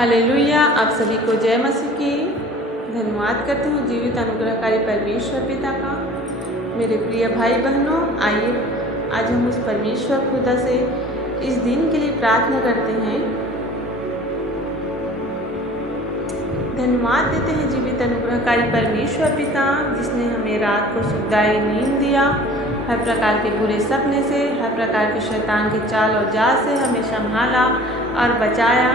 Hallelujah. आप सभी को जय मसीह की। धन्यवाद करती हूँ जीवित अनुग्रहकारी परमेश्वर पिता का। मेरे प्रिय भाई बहनों, आइए आज हम उस परमेश्वर खुदा से इस दिन के लिए प्रार्थना करते हैं। धन्यवाद देते हैं जीवित अनुग्रहकारी परमेश्वर पिता, जिसने हमें रात को सुखदायी नींद दिया, हर प्रकार के बुरे सपने से, हर प्रकार के शैतान के चाल और जाल से हमें संभाला और बचाया।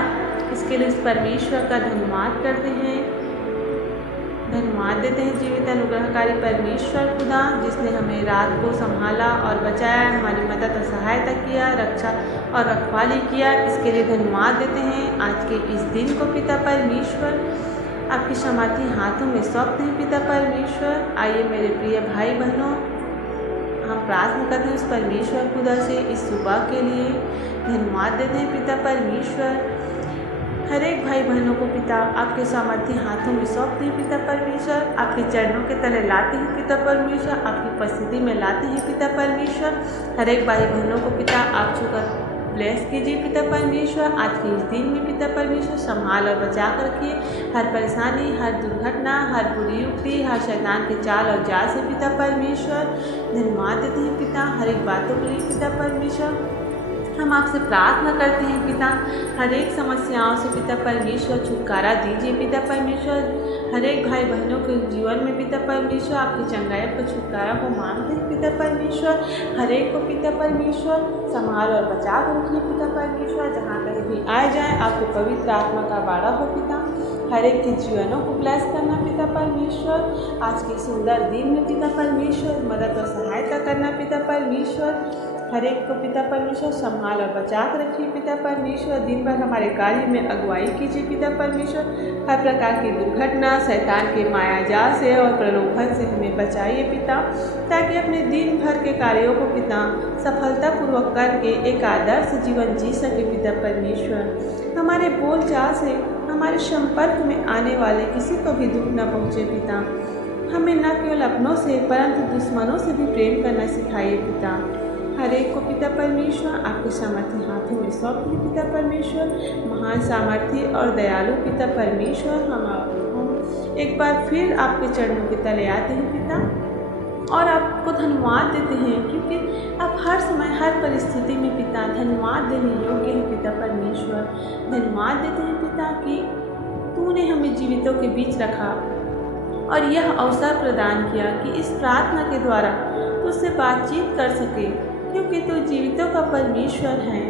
इसके लिए इस परमेश्वर का धन्यवाद करते हैं। धन्यवाद देते हैं जीवित अनुग्रहकारी परमेश्वर खुदा, जिसने हमें रात को संभाला और बचाया, हमारी मदद और सहायता किया, रक्षा और रखवाली किया। इसके लिए धन्यवाद देते हैं। आज के इस दिन को पिता परमेश्वर आपके सामर्थी हाथों में सौंपते हैं। पिता परमेश्वर, आइए मेरे प्रिय भाई बहनों, हम प्रार्थना करते हैं उस परमेश्वर खुदा से इस सुबह के लिए। धन्यवाद देते हैं पिता परमेश्वर। हर एक भाई बहनों को पिता आपके सामर्थी हाथों में सौंपते हैं। पिता परमेश्वर, आपके चरणों के तले लाते हैं। पिता परमेश्वर, आपकी उपस्थिति में लाते हैं। पिता परमेश्वर, हर एक भाई बहनों को पिता आप छूकर ब्लेस कीजिए। पिता परमेश्वर, आज के इस दिन में पिता परमेश्वर संभाल और बचा कर रखिए। हर परेशानी, हर दुर्घटना, हर बुरी युक्ति, हर शैतान के चाल और जाल से पिता परमेश्वर धन्यवाद देते हैं। पिता हर एक बातों के लिए पिता परमेश्वर हम आपसे प्रार्थना करते हैं। पिता हर एक समस्याओं से पिता परमेश्वर छुटकारा दीजिए। पिता परमेश्वर, हर एक भाई बहनों के जीवन में पिता परमेश्वर आपकी चंगाई पर छुटकारा को मांगते हैं। पिता परमेश्वर, हर एक को पिता परमेश्वर संभाल और बचा कर रखिए। पिता परमेश्वर, जहाँ कहीं भी आए जाए आपके पवित्र आत्मा का बाड़ा हो। पिता हर एक के जीवनों को ब्लेस करना। पिता परमेश्वर, आज के सुंदर दिन में पिता परमेश्वर मदद और सहायता करना। पिता परमेश्वर, हर एक को पिता परमेश्वर संभाल और बचा कर रखिए। पिता परमेश्वर, दिन भर हमारे कार्य में अगुवाई कीजिए। पिता परमेश्वर, हर प्रकार की दुर्घटना, शैतान के मायाजाल से और प्रलोभन से हमें बचाइए पिता, ताकि अपने दिन भर के कार्यों को पिता सफलतापूर्वक करके एक आदर्श जीवन जी सके। पिता परमेश्वर, हमारे बोलचाल से हमारे संपर्क में आने वाले किसी को भी दुख न पहुँचे। पिता हमें न केवल अपनों से परंतु दुश्मनों से भी प्रेम करना सिखाइए। पिता हर एक को पिता परमेश्वर आपके सामर्थी हाथों में सौंपिए। पिता परमेश्वर, महान सामर्थी और दयालु पिता परमेश्वर, हम एक बार फिर आपके चरणों के तले आते हैं पिता, और आपको धन्यवाद देते हैं, क्योंकि आप हर समय हर परिस्थिति में पिता धन्यवाद देने योग्य हैं। पिता परमेश्वर, धन्यवाद देते हैं पिता कि तूने हमें जीवितों के बीच रखा और यह अवसर प्रदान किया कि इस प्रार्थना के द्वारा तुझसे बातचीत कर सके, क्योंकि तू जीवितों का परमेश्वर है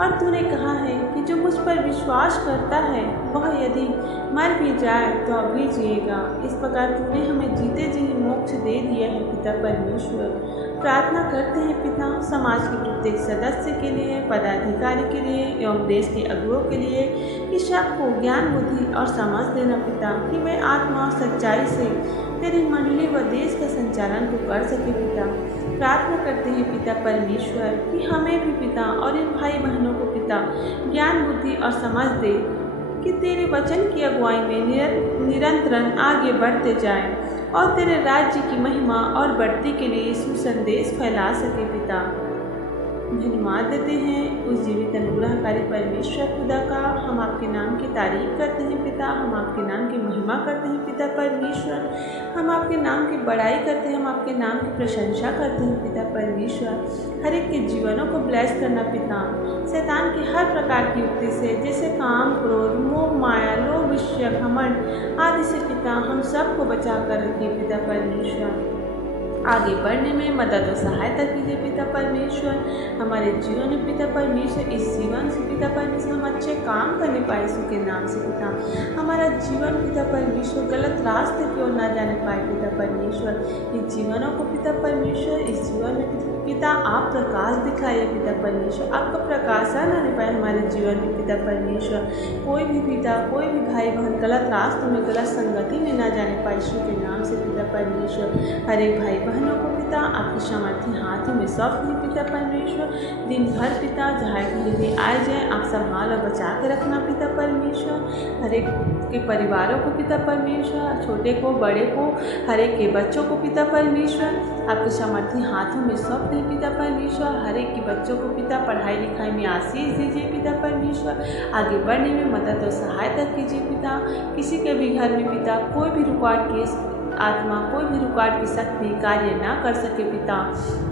और तूने कहा है कि जो मुझ पर विश्वास करता है वह यदि मर भी जाए तो अभी जिएगा। इस प्रकार तूने हमें जीते जी मोक्ष दे दिया है। पिता परमेश्वर, प्रार्थना करते हैं पिता समाज के प्रत्येक सदस्य के लिए, पदाधिकारी के लिए एवं देश के अगुओं के लिए, कि सबको ज्ञान बुद्धि और समझ देना पिता, कि वे आत्मा और सच्चाई से तेरी मंडली व देश का संचालन को कर सके। पिता प्रार्थना करते हैं पिता परमेश्वर कि हमें भी पिता और इन भाई बहनों को पिता ज्ञान बुद्धि और समझ दे, कि तेरे वचन की अगुवाई में निरंतरन आगे बढ़ते जाएं और तेरे राज्य की महिमा और बढ़ती के लिए सुसंदेश फैला सके। पिता धन्यवाद देते हैं उस जीवित अनुग्रहकारी परमेश्वर खुदा का। हम आपके नाम की तारीफ करते हैं पिता, हम आपके नाम की महिमा करते हैं पिता परमेश्वर, हम आपके नाम की बड़ाई करते हैं, हम आपके नाम की प्रशंसा करते हैं पिता परमेश्वर। हर एक के जीवनों को ब्लेस करना पिता, शैतान की हर प्रकार की युक्ति से, जैसे काम, क्रोध, मोह, माया, लोभ, ईर्ष्या, घमंड आदि से पिता हम सबको बचा कर रखिए। पिता परमेश्वर, आगे बढ़ने में मदद और सहायता कीजिए। पिता परमेश्वर, हमारे जीवन में पिता परमेश्वर इस जीवन से पिता परमेश्वर हम अच्छे काम करने पाए यीशु के नाम से। पिता हमारा जीवन पिता परमेश्वर गलत रास्ते की ओर न जाने पाए। पिता परमेश्वर, इस जीवनों को पिता परमेश्वर इस जीवन में पिता आप प्रकाश दिखाइए। पिता परमेश्वर, आपका प्रकाशन आने पाए हमारे जीवन में। पिता परमेश्वर, कोई भी पिता, कोई भी भाई बहन गलत रास्तों में, गलत संगति में न जाने पाए यीशु के नाम से। पिता परमेश्वर, हर एक भाई बहनों को पिता आपके सामर्थी हाथों में सौंप दिए। पिता परमेश्वर, दिन भर पिता जहाँ कहीं भी आए जाए आप संभाल और बचा के रखना। पिता परमेश्वर, हर एक के परिवारों को पिता परमेश्वर, छोटे को बड़े को, हर एक के बच्चों को पिता परमेश्वर आपके सामर्थी हाथों में सौंप दिए। पिता परमेश्वर, हर एक के बच्चों को पिता पढ़ाई लिखाई में आशीष दीजिए। पिता परमेश्वर, परमेश्वर। आगे बढ़ने में मदद और सहायता कीजिए पिता। किसी के भी घर में पिता कोई भी रुकावट की आत्मा, कोई भी रुकावट की शक्ति कार्य ना कर सके पिता।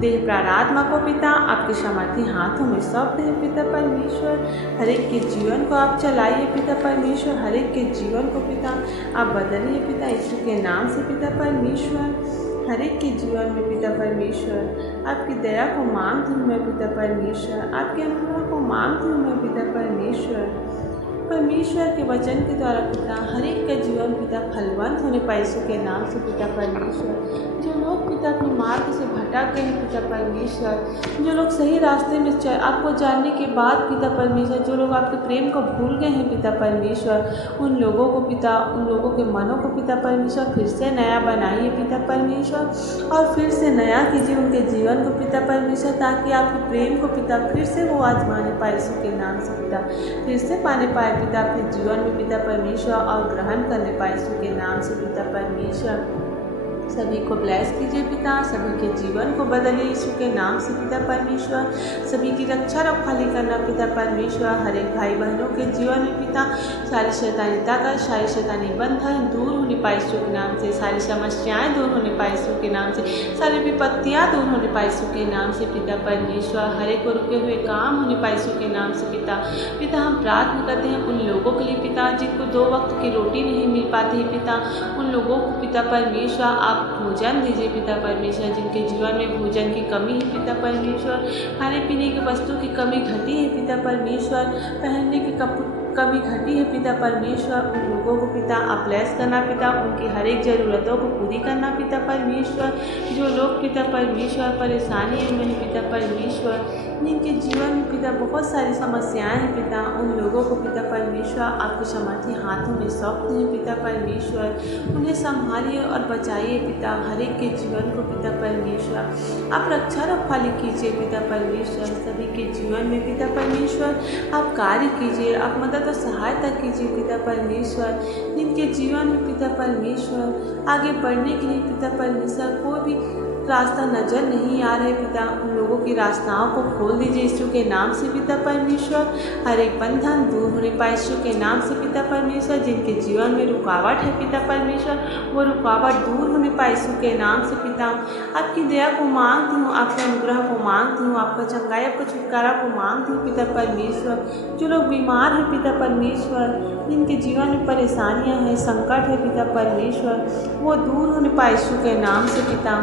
देह प्राणात्मा को पिता आपके सामर्थी हाथों में सौंपते हैं पिता परमेश्वर। हर एक के जीवन को आप चलाइए पिता परमेश्वर। हर एक के जीवन को पिता आप बदलिए पिता यीशु के नाम से पिता परमेश्वर। हर एक के जीवन में पिता परमेश्वर आपकी दया को मांगती हूँ मैं पिता परमेश्वर। आपके अनुग्रह को मांगती हूँ मैं पिता परमेश्वर। परमेश्वर के वचन के द्वारा पिता हर एक का जीवन पिता फलवंत होने पाए यीशु के नाम से पिता परमेश्वर। जो लोग पिता अपने मार्ग से भटक गए हैं पिता परमेश्वर, जो लोग सही रास्ते में आपको जानने के बाद पिता परमेश्वर, जो लोग आपके प्रेम को भूल गए हैं पिता परमेश्वर, उन लोगों को पिता, उन लोगों के मनों को पिता परमेश्वर फिर से नया बनाइए पिता परमेश्वर और फिर से नया कीजिए उनके जीवन को पिता परमेश्वर, ताकि आपके प्रेम को पिता फिर से वो आजमाने पाए यीशु के नाम से पिता, फिर से पाने पाए पिता अपने जीवन में पिता परमेश्वर और ग्रहण करने पाए यीशु के नाम से पिता परमेश्वर। सभी को ब्लेस कीजिए पिता, सभी के जीवन को बदलिए यीशु के नाम से पिता परमेश्वर। सभी की रक्षा रखवाली करना पिता परमेश्वर। हर एक भाई बहनों के जीवन में पिता सारी शैतानी ताकत, सारी शैतानी बंधन दूर होने पाए यीशु के नाम से, सारी समस्याएं दूर होने पाए यीशु के नाम से, सारी विपत्तियां दूर होने पाए यीशु के नाम से पिता परमेश्वर। हर एक को रुके हुए काम होने पाए यीशु के नाम से पिता। पिता हम प्रार्थना करते हैं उन लोगों के लिए पिता जिनको 2 वक्त की रोटी नहीं मिल पाती है पिता, उन लोगों को पिता परमेश्वर आप भोजन दीजिए पिता परमेश्वर। जिनके जीवन में भोजन की कमी है पिता परमेश्वर, खाने पीने की वस्तु की कमी घटी है पिता परमेश्वर, पहनने की कमी घटी है पिता परमेश्वर, उन लोगों को पिता आप ब्लेस करना पिता, उनकी हर एक ज़रूरतों को पूरी करना पिता परमेश्वर। जो लोग पिता परमेश्वर परेशानी में है पिता परमेश्वर, जिनके जीवन में पिता बहुत सारी समस्याएं हैं पिता, उन लोगों को पिता परमेश्वर आपके सामर्थी हाथों में सौंपते हैं पिता परमेश्वर। उन्हें संभालिए और बचाइए पिता, हर एक के जीवन को पिता परमेश्वर आप रक्षा रखवाली कीजिए पिता परमेश्वर। सभी के जीवन में पिता परमेश्वर आप कार्य कीजिए, आप मदद और सहायता कीजिए पिता परमेश्वर। जिनके जीवन में पिता परमेश्वर आगे बढ़ने के लिए पिता परमेश्वर कोई भी रास्ता नजर नहीं आ रहे पिता, उन लोगों की रास्ताओं को खोल दीजिए यीशु के नाम से पिता परमेश्वर। हर एक बंधन दूर होने पाए यीशु के नाम से पिता परमेश्वर। जिनके जीवन में रुकावट है पिता परमेश्वर, वो रुकावट दूर होने पाए यीशु के नाम से पिता। आपकी दया को मांगती हूँ, आपके अनुग्रह को मांगती हूँ, आपका चंगाई, आपका छुटकारा को मांगती हूँ पिता परमेश्वर। जो लोग बीमार हैं पिता परमेश्वर, जिनके जीवन में परेशानियाँ हैं, संकट है पिता परमेश्वर, वो दूर होने पाए यीशु के नाम से पिता।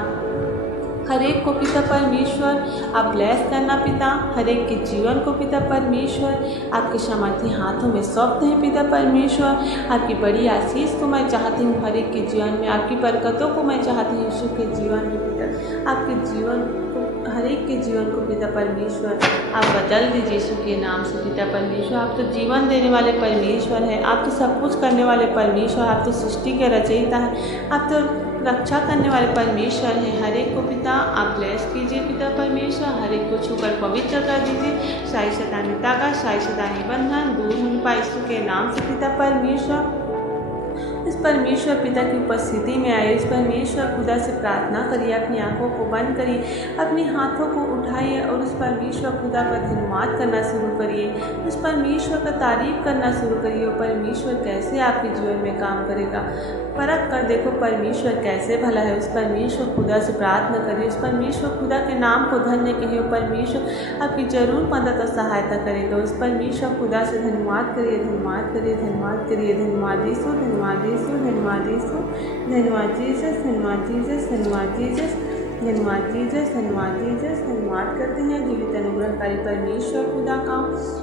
हर एक को पिता परमेश्वर आप ब्लेस करना पिता, हर एक के जीवन को पिता परमेश्वर आपके सामर्थी हाथों में सौंपते हैं पिता परमेश्वर। आपकी बड़ी आशीष को मैं चाहती हूँ हर एक के जीवन में, आपकी बरकतों को मैं चाहती हूँ यीशु के जीवन में पिता। आपके जीवन को, हर एक के जीवन को पिता परमेश्वर आप बदल दीजिए यीशु के नाम से पिता परमेश्वर। आप तो जीवन देने वाले परमेश्वर हैं, आप तो सब कुछ करने वाले परमेश्वर, आप तो सृष्टि के रचयिता हैं, आप तो रक्षा करने वाले परमेश्वर हैं। हर एक को पिता आप ब्लेस कीजिए पिता परमेश्वर, हर एक को छूकर पवित्र कर दीजिए। सारी शैतानी ताकत, सारी शैतानी बंधन दूर होने पाए यीशु के नाम से पिता परमेश्वर। इस परमेश्वर पिता की उपस्थिति में आए, इस परमेश्वर खुदा से प्रार्थना करिए, अपनी आंखों को बंद करिए, अपने हाथों को उठाइए और उस परमेश्वर खुदा का धन्यवाद करना शुरू करिए, उस परमेश्वर का तारीफ करना शुरू करिए। और परमेश्वर कैसे आपके जीवन में काम करेगा परख कर देखो परमेश्वर कैसे भला है। उस परमेश्वर खुदा से प्रार्थना करिए, उस परमेश्वर खुदा के नाम को धन्य कहिए। परमेश्वर आपकी जरूर मदद और सहायता करेगा। उस परमेश्वर खुदा से धन्यवाद करिए, धन्यवाद करिए, धन्यवाद करिए। धन्यवाद यीशु, धन्यवाद यीशु, धन्यवाद यीशु, धन्यवाद जीसस, धन्यवाद जीसस, धन्यवाद जीसस, धन्यवाद जीसस, धन्यवाद जीसस। धन्यवाद करते हैं जीवित अनुग्रहकारी परमेश्वर खुदा का।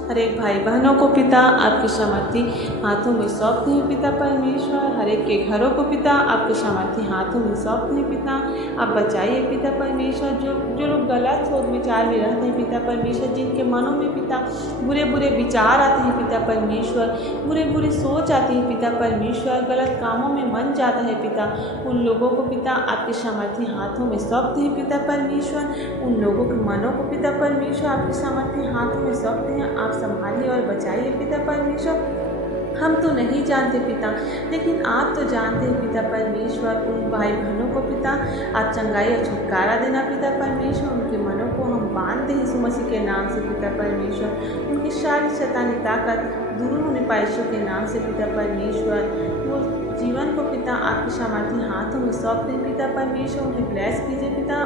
हर एक भाई बहनों को पिता आपके सामर्थी हाथों में सौंपते हैं पिता परमेश्वर। हर एक के घरों को पिता आपके सामर्थी हाथों में सौंपते हैं पिता। आप बचाइए पिता परमेश्वर। जो लोग गलत सोच विचार में रहते हैं पिता परमेश्वर, जिनके मनों में पिता बुरे बुरे विचार आते हैं पिता परमेश्वर, बुरे बुरे सोच आती है पिता परमेश्वर, गलत कामों में मन जाता है पिता, उन लोगों को पिता आपके सामर्थी हाथों में सौंपते हैं पिता परमेश्वर। उन लोगों के मनों को पिता परमेश्वर आपके सामर्थी हाथों में सौंपते हैं। आप संभालिए और बचाइए पिता परमेश्वर। हम तो नहीं जानते पिता, लेकिन आप तो जानते हैं पिता परमेश्वर। उन भाई बहनों को पिता आप चंगाई और छुटकारा देना पिता परमेश्वर। उनके मनों को हम बांध दे यीशु मसीह के नाम से पिता परमेश्वर। उनकी सारी शैतानी ताकत दूर होने पाए यीशु के नाम से पिता परमेश्वर। वो जीवन को पिता आपके सामर्थी हाथों में सौंप दें पिता परमेश्वर। उन्हें ब्लेस कीजिए पिता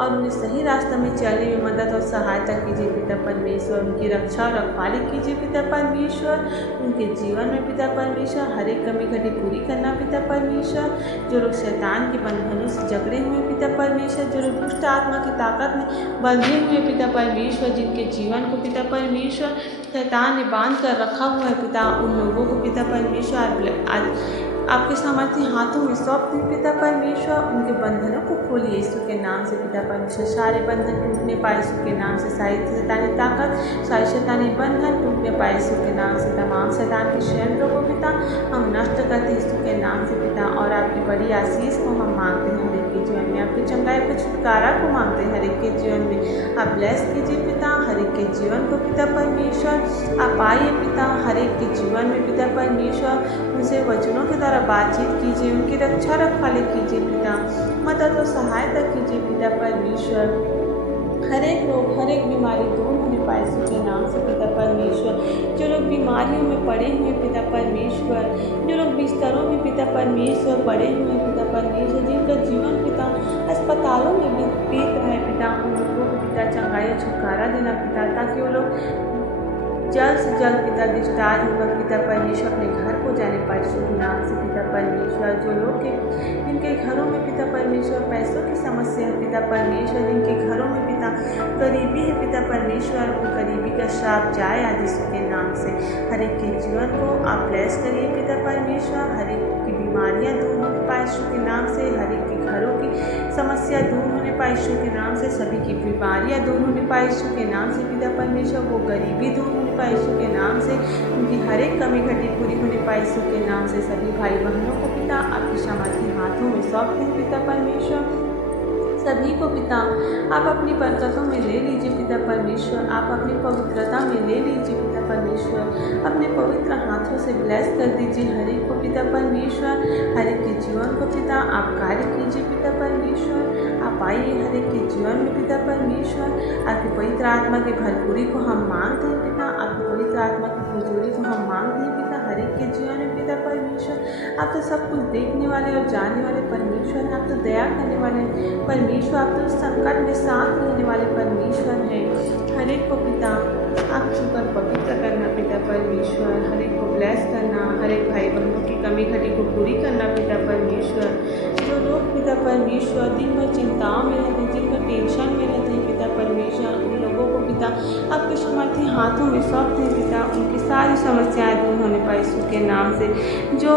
और उन्हें सही रास्ते में चलने में मदद और सहायता कीजिए पिता परमेश्वर। उनकी रक्षा और रखवाली कीजिए पिता परमेश्वर। उनके जीवन में पिता परमेश्वर हर एक कमी घटी पूरी करना पिता परमेश्वर। जो लोग शैतान के बंधनों से जकड़े हुए पिता परमेश्वर, जो लोग दुष्ट आत्मा की ताकत में बंधे हुए पिता परमेश्वर, जिनके जीवन को पिता परमेश्वर शैतान ने बांध कर रखा हुआ है पिता, उन लोगों को पिता परमेश्वर आपके सामर्थी हाथों में सौंप दें पिता परमेश्वर। उनके बंधनों को खोलिए यीशु के नाम से पिता परमेश्वर। सारे बंधन टूटने पाए यीशु के नाम से, सारी शैतानी ताकत, सारी शैतानी बंधन टूटने पाए यीशु के नाम से। तमाम शैतान के षड्यंत्रों को पिता हम नष्ट करते यीशु के नाम से पिता, और आपकी बड़ी आशीष को हम मांगते हैं हर एक के जीवन में। आपकी चंगाई, आपके छुटकारा को मांगते हैं हर एक के जीवन में। आप ब्लेस कीजिए पिता हर एक के जीवन को पिता परमेश्वर। आप आइए पिता हर एक के जीवन में पिता परमेश्वर। उनसे वचनों के द्वारा बातचीत कीजिए, उनकी रक्षा रखवाली कीजिए पिता, मदद और सहायता कीजिए पिता परमेश्वर। हर एक रोग, हर एक बीमारी दूर होने पाए यीशु के नाम से पिता परमेश्वर। जो लोग बीमारियों में पड़े हुए पिता परमेश्वर, जो लोग बिस्तरों में पिता परमेश्वर पड़े हुए पिता परमेश्वर, जिनका जीवन पिता अस्पतालों में भी बीत रहा है पिता, उन लोगों को पिता चंगाई और छुटकारा देना पिता, ताकि वो लोग जल्द से जल्द पिता डिस्चार्ज होकर पिता परमेश्वर अपने घर को जाने पाए यीशु के नाम से पिता परमेश्वर। जो लोग जिनके घरों में पिता परमेश्वर पैसों की समस्या है पिता परमेश्वर, जिनके घरों में पिता गरीबी है पिता परमेश्वर, वो गरीबी का श्राप जाए आज यीशु के नाम से। हर एक के जीवन को आप ब्लेस करिए पिता परमेश्वर। हर एक की बीमारियां दूर होने पाए यीशु के नाम से, हर एक के घरों की समस्या दूर होने पाए यीशु के नाम से, सभी की बीमारियां दूर होने पाए यीशु के नाम से पिता परमेश्वर। वो गरीबी दूर होने पाए यीशु के नाम से, उनकी हर एक कमी घटी पूरी होने पाए यीशु के नाम से। सभी भाई बहनों को पिता आपके सामर्थी हाथों में सौंप दें पिता परमेश्वर। सभी को पिता आप अपनी बरकतों में ले लीजिए पिता परमेश्वर। आप अपनी पवित्रता में ले लीजिए पिता परमेश्वर। अपने पवित्र हाथों से ब्लेस कर दीजिए हर एक को पिता परमेश्वर। हर एक के जीवन को पिता आप कार्य कीजिए पिता परमेश्वर। आप आइए हर एक के जीवन में पिता परमेश्वर। आपकी पवित्र आत्मा की भरपूरी को हम मांगते हैं पिता, आपकी पवित्र आत्मा की भरपूरी को हम मांगते हैं पिता हर एक के जीवन में पिता परमेश्वर। आप तो सब कुछ देखने वाले और जानने वाले परमेश्वर हैं, आप तो दया करने वाले परमेश्वर, आप तो संकट में साथ रहने वाले परमेश्वर हैं। हर एक को पिता आप छूकर पवित्र करना पिता परमेश्वर। हर एक को ब्लेस करना, हर एक भाई बहनों की कमी घटी को पूरी करना पिता परमेश्वर। जो लोग पिता परमेश्वर दिन भर चिंताओं में रहते हैं, दिन भर टेंशन में रहते हैं पिता परमेश्वर, उन लोगों को पिता आपके सामर्थी हाथों में सौंपते हैं पिता। उनकी सारी समस्याएं दूर होने पाए यीशु के नाम से। जो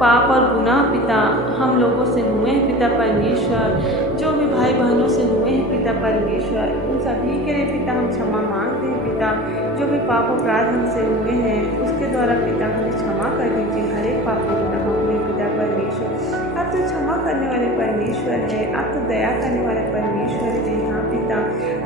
पाप और गुनाह पिता हम लोगों से हुए हैं पिता परमेश्वर, जो भी भाई बहनों से हुए हैं पिता परमेश्वर, उन सभी के लिए पिता हम क्षमा मांगते हैं पिता। जो भी पाप अपराध हमसे हुए हैं उसके द्वारा पिता हमें क्षमा कर दीजिए। हर एक पाप को गुनाह हुए पिता परमेश्वर, आप तो क्षमा करने वाले परमेश्वर है, आप तो दया करने वाले परमेश्वर है। हाँ पिता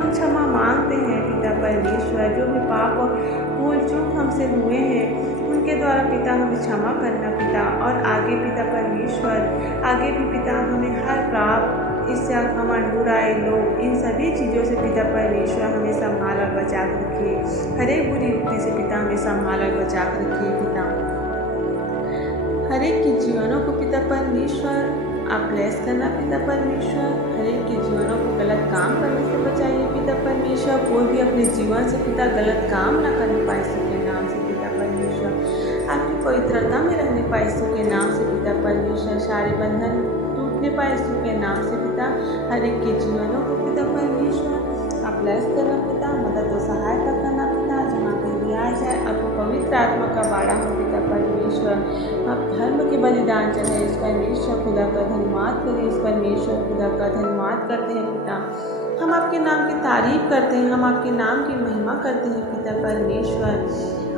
हम क्षमा मांगते हैं पिता परमेश्वर। जो भी पाप और भूल चूक हमसे हुए हैं उनके द्वारा पिता हमें क्षमा करना पिता। और आगे पिता परमेश्वर, आगे भी पिता हमें हर पाप, ईर्ष्या, घमंड, बुराई, लोभ, इन सभी चीज़ों से पिता परमेश्वर हमें संभाल और बचा कर रखिए। हर एक बुरी युक्ति से पिता हमें संभाल और बचा कर रखिए पिता। हर एक के जीवनों को पिता परमेश्वर आप ब्लेस करना पिता परमेश्वर। हर एक के जीवनों को गलत काम करने से बचाइए पिता परमेश्वर। कोई भी अपने जीवन से पिता गलत काम ना करने पाए यीशु के नाम से पिता परमेश्वर। आपकी पवित्रता में रहने पाए यीशु के नाम से पिता परमेश्वर। सारे बंधन टूटने पाए यीशु के नाम से पिता। हर एक के जीवनों को पिता परमेश्वर आप ब्लेस करना पिता, मदद और सहायता करना पिता। जहाँ कहीं भी आ जाए आपको पवित्र आत्मा का बाड़ा हो पिता परमेश्वर। आप धर्म के बलिदान चढ़े इस परमेश्वर खुदा का धन्यवाद करें। इस परमेश्वर खुदा का धन्यवाद करते हैं पिता। हम आपके नाम की तारीफ करते हैं, हम आपके नाम की महिमा करते हैं पिता परमेश्वर।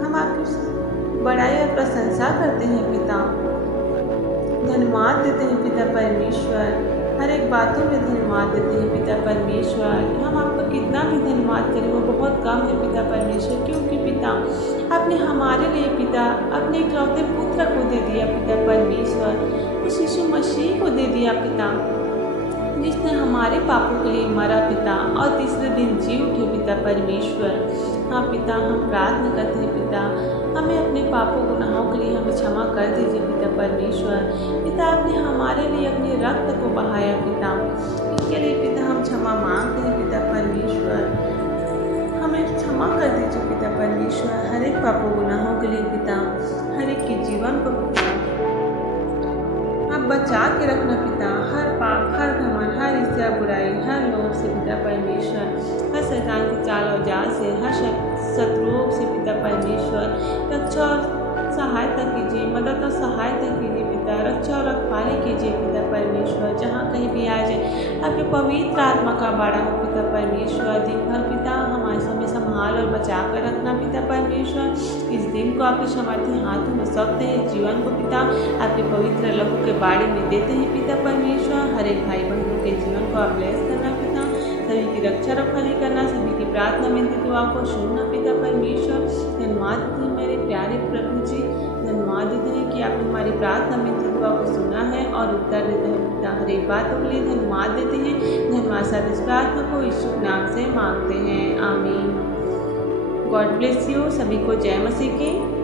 हम आपकी बड़ाई और प्रशंसा करते हैं पिता, धन्यवाद देते हैं पिता परमेश्वर। हर एक बातों में धन्यवाद देते हैं पिता परमेश्वर। हम आपका कितना भी धन्यवाद करें वो बहुत कम है पिता परमेश्वर, क्योंकि पिता आपने हमारे लिए पिता अपने इकलौते पुत्र को दे दिया पिता परमेश्वर। इस यीशु मसीह को दे दिया पिता, जिसने हमारे पापों के लिए मरा पिता और तीसरे दिन जी उठे पिता परमेश्वर। हाँ पिता, हम प्रार्थना करते हैं पिता, हमें अपने पापों गुनाहों के लिए हमें क्षमा कर दीजिए पिता परमेश्वर। पिता, आपने हमारे लिए अपने रक्त को बहाया पिता, इसके लिए पिता हम क्षमा मांगते हैं पिता परमेश्वर। हमें क्षमा कर दीजिए पिता परमेश्वर, हर एक पापों गुनाहों के लिए पिता, हर एक के जीवन को पिता आप बचा के रखना पिता, हर पाप, हर घमंड, हर ईर्ष्या, बुराई, हर लोभ से पिता परमेश्वर, हर शैतान की चाल और जाल से, हर शत्रुओं से पिता परमेश्वर रक्षा और सहायता कीजिए, मदद और सहायता कीजिए पिता, रक्षा और रखवाली कीजिए पिता परमेश्वर। जहाँ कहीं भी आ जाए आपके पवित्र आत्मा का बाड़ा हो पिता परमेश्वर। दिन भर पिता हमारे समय संभाल और बचा कर रखना पिता परमेश्वर। इस दिन को आपके समर्थी हाथों में सौंपते हैं, जीवन को पिता आपके पवित्र लहू के बाड़े में देते हैं पिता परमेश्वर। हर एक भाई बहनों के जीवन को आप ब्लेस करना पिता, सभी की रक्षा रखवाली करना, सभी की प्रार्थना विनती दुआ को सुनना पिता परमेश्वर। धन्यवाद देते हैं मेरे प्यारे प्रभु जी, धन्यवाद देते हैं कि आपने हमारी प्रार्थना विनती दुआ को सुना है और उत्तर देते हैं पिता। हर एक बातों के लिए धन्यवाद देते हैं। धन्यवाद साथ इस प्रार्थना को यीशु के नाम से मांगते हैं, आमीन। God bless you. सभी को जय मसीह की।